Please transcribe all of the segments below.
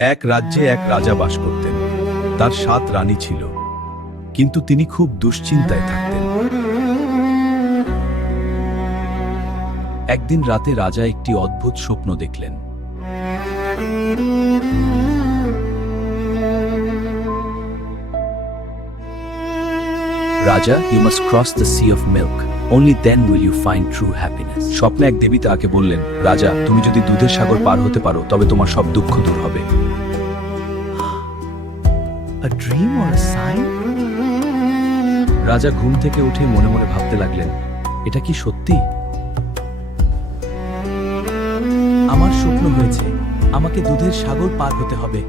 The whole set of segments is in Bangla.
এক রাজ্যে এক রাজা বাস করতেন। তার 7 রানী ছিল, কিন্তু তিনি খুব দুশ্চিন্তায় থাকতেন। একদিন রাতে রাজা একটি অদ্ভুত স্বপ্ন দেখলেন। রাজা, you must cross the sea of milk. Only then will you find true happiness. স্বপ্নে এক দেবী তাকে বললেন, রাজা, তুমি যদি দুধের সাগর পার হতে পারো তবে তোমার সব দুঃখ দূর হবে। A dream or a sign? রাজা ঘুম থেকে উঠে মনে মনে ভাবতে লাগলেন, এটা কি সত্যি? আমার স্বপ্ন হয়েছে, আমাকে দুধের সাগর পার হতে হবে।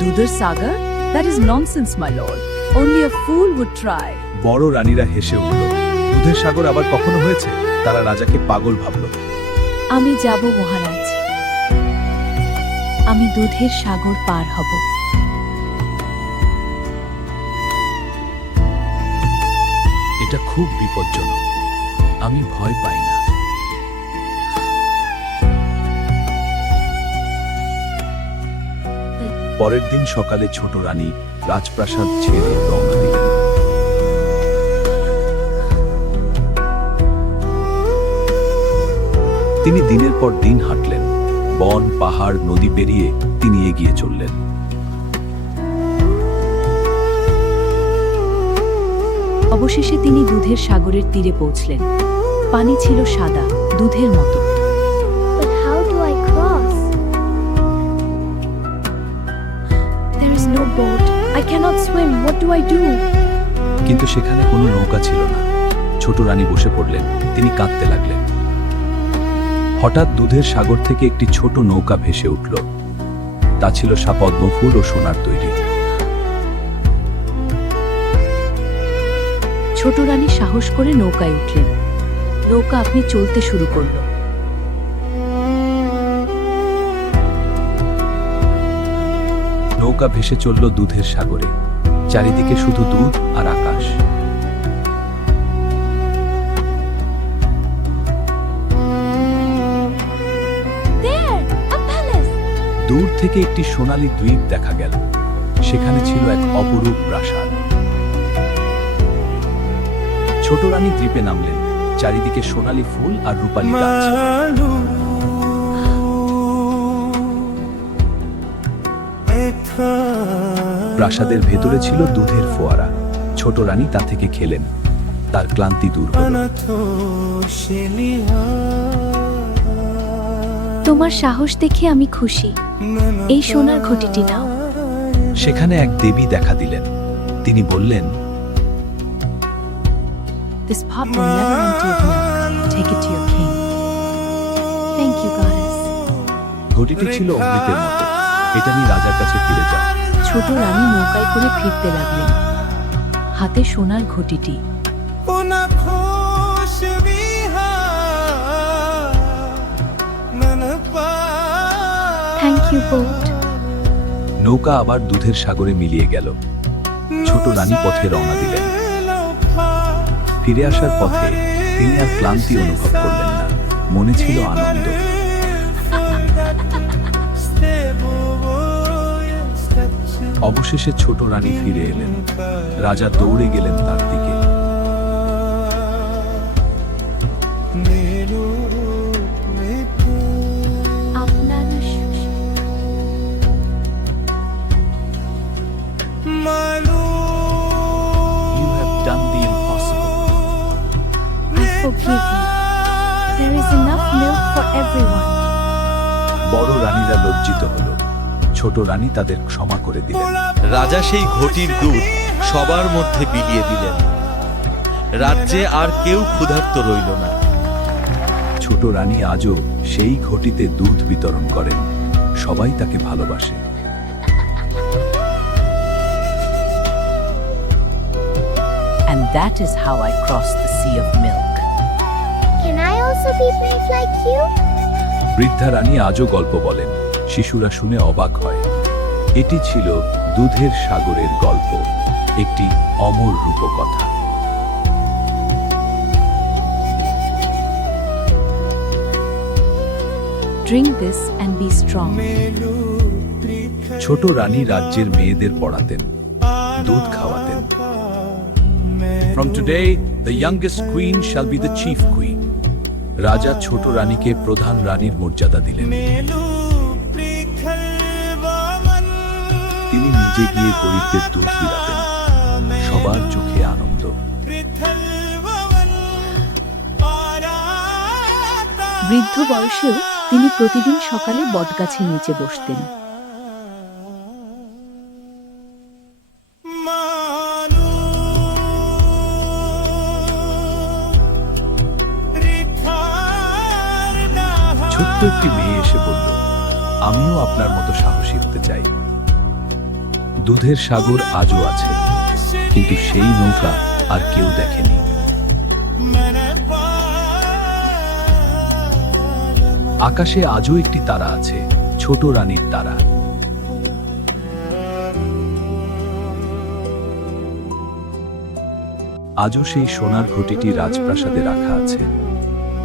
Dudhar Sagar? That is nonsense, my lord. Only a fool would try. বড় রানীরা হেসে উঠল। দুধের সাগর আবার কখনো হয়েছে? তারা রাজাকে পাগল ভাবল। আমি যাব মহারাজ, আমি দুধের সাগর পার হব। এটা খুব বিপজ্জনক, আমি ভয় পাই না। পরের দিন সকালে ছোট রানী রাজপ্রাসাদ ছেড়ে রওনা দিলেন। তিনি দিনের পর দিন হাঁটলেন, বন, পাহাড়, নদী পেরিয়ে তিনি এগিয়ে চললেন। অবশেষে তিনি দুধের সাগরের তীরে পৌঁছলেন। পানি ছিল সাদা, দুধের মতো। But how do I cross? There is no boat. I cannot swim. What do I do? কিন্তু সেখানে কোনো নৌকা ছিল না। ছোট রানী বসে পড়লেন, তিনি কাঁদতে লাগলেন। হঠাৎ দুধের সাগর থেকে একটি ছোট নৌকা ভেসে উঠল। তা ছিল পদ্মফুল ও সোনার তৈরি। ছোট রানী সাহস করে নৌকায় উঠলেন। নৌকা আপনি চলতে শুরু করল। নৌকা ভেসে চলল দুধের সাগরে। চারিদিকে শুধু দুধ আর আকাশ। There, a palace. দূর থেকে একটি সোনালী দ্বীপ দেখা গেল। সেখানে ছিল এক অপরূপ প্রাসাদ। ছোট রানী দ্বীপে নামলেন। চারিদিকে সোনালী ফুল আর রূপালী গাছ। প্রাসাদের ভেতরে ছিল দুধের ফোয়ারা। ছোট রানী তা থেকে খেলেন। তার ক্লান্তি দূর হল। তোমার সাহস দেখে আমি খুশি। এই সোনার ঘটিটি নাও। সেখানে এক দেবী দেখা দিলেন। তিনি বললেন, This pot will never empty of milk. Take it to your king. Thank you, goddess. ঘটিটি ছিল অমৃতের মতো। এটা নিয়ে রাজার কাছে ফিরে যাও। ছোট রানী নৌকায় করে ফিরতে লাগলেন, হাতে সোনার ঘটিটি। Thank you boat. নৌকা আবার দুধের সাগরে মিলিয়ে গেল। ছোট রানী পথে রওনা দিলেন। ফিরে আসার পথে তিনি আর ক্লান্তি অনুভব করলেন না। মনে ছিল আনন্দ। অবশেষে ছোট রানী ফিরে এলেন। রাজা দৌড়ে গেলেন তার দিকে। You have done the impossible. I forgive you. There is enough milk for everyone. বড় রানীরা লজ্জিত হল। ছোট রানী তাদের ক্ষমা করে দিলেন। রাজা সেই ঘটির দুধ সবার মধ্যে বিলিয়ে দিলেন। রাজ্যে আর কেউ ক্ষুধার্ত রইল না। ছোট রানী আজও সেই ঘটিতে দুধ বিতরণ করেন। সবাই তাকে ভালোবাসে। And that is how I crossed the sea of milk. Can I also be brave like you? বৃদ্ধা রানী আজও গল্প বলেন। শিশুরা শুনে অবাক হয়। এটি ছিল দুধের সাগরের গল্প, একটি অমর রূপকথা। Drink this and be strong. ছোট রানী রাজ্যের মেয়েদের পড়াতেন, দুধ খাওয়াতেন। From today, the youngest queen shall be the chief queen. রাজা ছোট রানীকে প্রধান রানীর মর্যাদা দিলেন। তিনি নিজে গিয়ে গরিবদের দুধ বিলাতেন। সবার চোখে আনন্দ। বৃদ্ধ বয়সেও তিনি প্রতিদিন সকালে বটগাছের নিচে বসতেন। ছোট্ট একটি মেয়ে এসে বলল, আমিও আপনার মতো সাহসী হতে চাই। দুধের সাগর আজও আছে, কিন্তু সেই নৌকা আর কেউ দেখেনি। আকাশে আজও একটি তারা আছে, ছোট রানীর তারা। আজও সেই সোনার ঘটিটি রাজপ্রাসাদে রাখা আছে,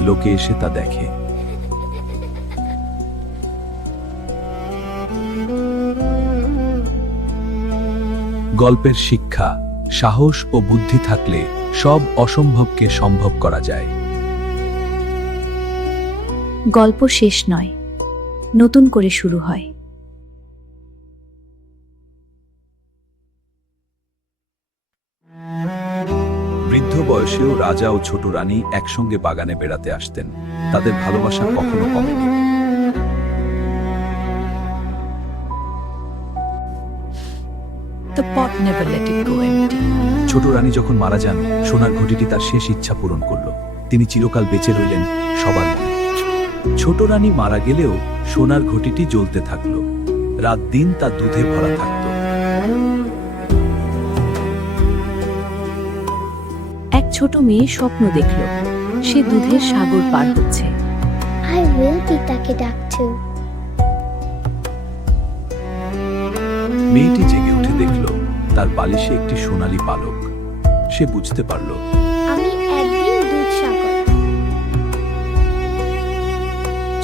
লোকে এসে তা দেখে। গল্পের শিক্ষা, সাহস ও বুদ্ধি থাকলে সব অসম্ভবকে সম্ভব করা যায়। গল্প শেষ নয়, নতুন করে শুরু হয়। বৃদ্ধ বয়সেও রাজা ও ছোট রানী একসঙ্গে বাগানে বেড়াতে আসতেন। তাদের ভালোবাসা কখনো কমেনি। The pot never let it go empty. ছোট রানী যখন মারা যান, সোনার ঘটিটি তার শেষ ইচ্ছা পূরণ করল। তিনি চিরকাল বেঁচে রইলেন সবার মনে। ছোট রানী মারা গেলেও সোনার ঘটিটি জ্বলতে থাকলো। রাত দিন তা দুধে ভরা থাকত। এক ছোট মেয়ে স্বপ্ন দেখল, সে দুধের সাগর পার হচ্ছে। I will be তাকে ডাকছো। মেয়েটি জেগে উঠে দেখল তার বালিশে একটি সোনালী পালক। সে বুঝতে পারল আমি একদিন দুধ সাগর।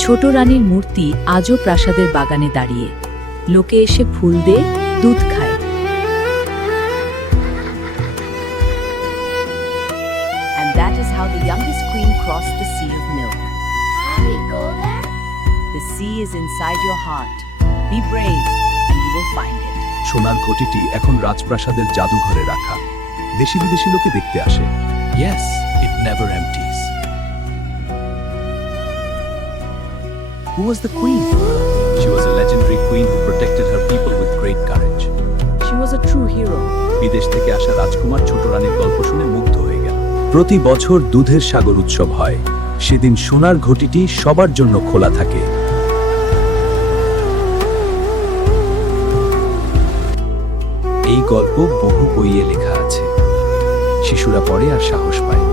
ছোট রানীর মূর্তি আজও প্রাসাদের বাগানে দাঁড়িয়ে। লোকে এসে ফুল দিয়ে দুধ খায়। And that is how the youngest queen crossed the sea of milk. Can we go there? The sea is inside your heart. Be brave and you will find it. সোনার ঘটিটি এখন রাজপ্রাসাদের জাদুঘরে রাখা। দেশি বিদেশি লোকে দেখতে আসে। Yes, it never empties. Who was the queen? She was a legendary queen who protected her people with great courage. She was a true hero. বিদেশ থেকে আসা রাজকুমার ছোট রানীর গল্প শুনে মুগ্ধ হয়ে গেল। প্রতি বছর দুধের সাগর উৎসব হয়। সেদিন সোনার ঘটিটি সবার জন্য খোলা থাকে। এই গল্প বহু বইয়ে লেখা আছে। শিশুরা পড়ে আর সাহস পায়।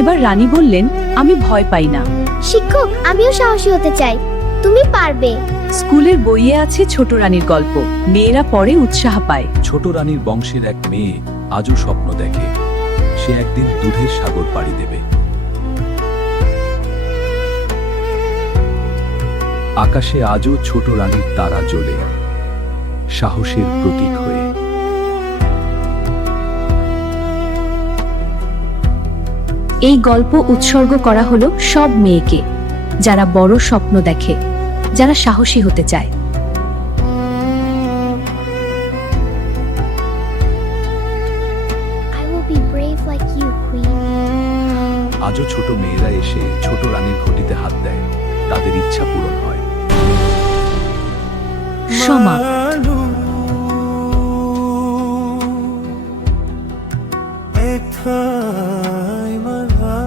এবার রানী বললেন, আমি ভয় পাই না। শিক্ষক, আমিও সাহসী হতে চাই। তুমি পারবে। স্কুলের বইয়ে আছে ছোট রানীর গল্প। মেয়েরা পড়ে উৎসাহ পায়। ছোট রানীর বংশের এক মেয়ে আজও স্বপ্ন দেখে সে একদিন দুধের সাগর পাড়ি দেবে। আকাশে আজও ছোট রানীর তারা জ্বলে, সাহসের প্রতীক হয়ে। এই গল্প উৎসর্গ করা হলো সব মেয়েকে, যারা বড় স্বপ্ন দেখে, যারা সাহসী হতে চায়। I will be brave like you, queen. আজও ছোট মেয়েরা এসে ছোট রানীর ঘটিতে হাত দেয়, তাদের ইচ্ছা পূরণ হয়। সমাপ্ত।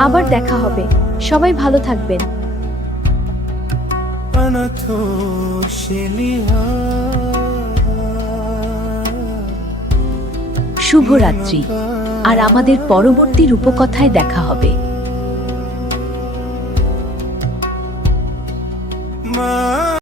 আবার দেখা হবে। সবাই ভালো থাকবেন। শুভরাত্রি। আর আমাদের পরবর্তী রূপকথায় দেখা হবে।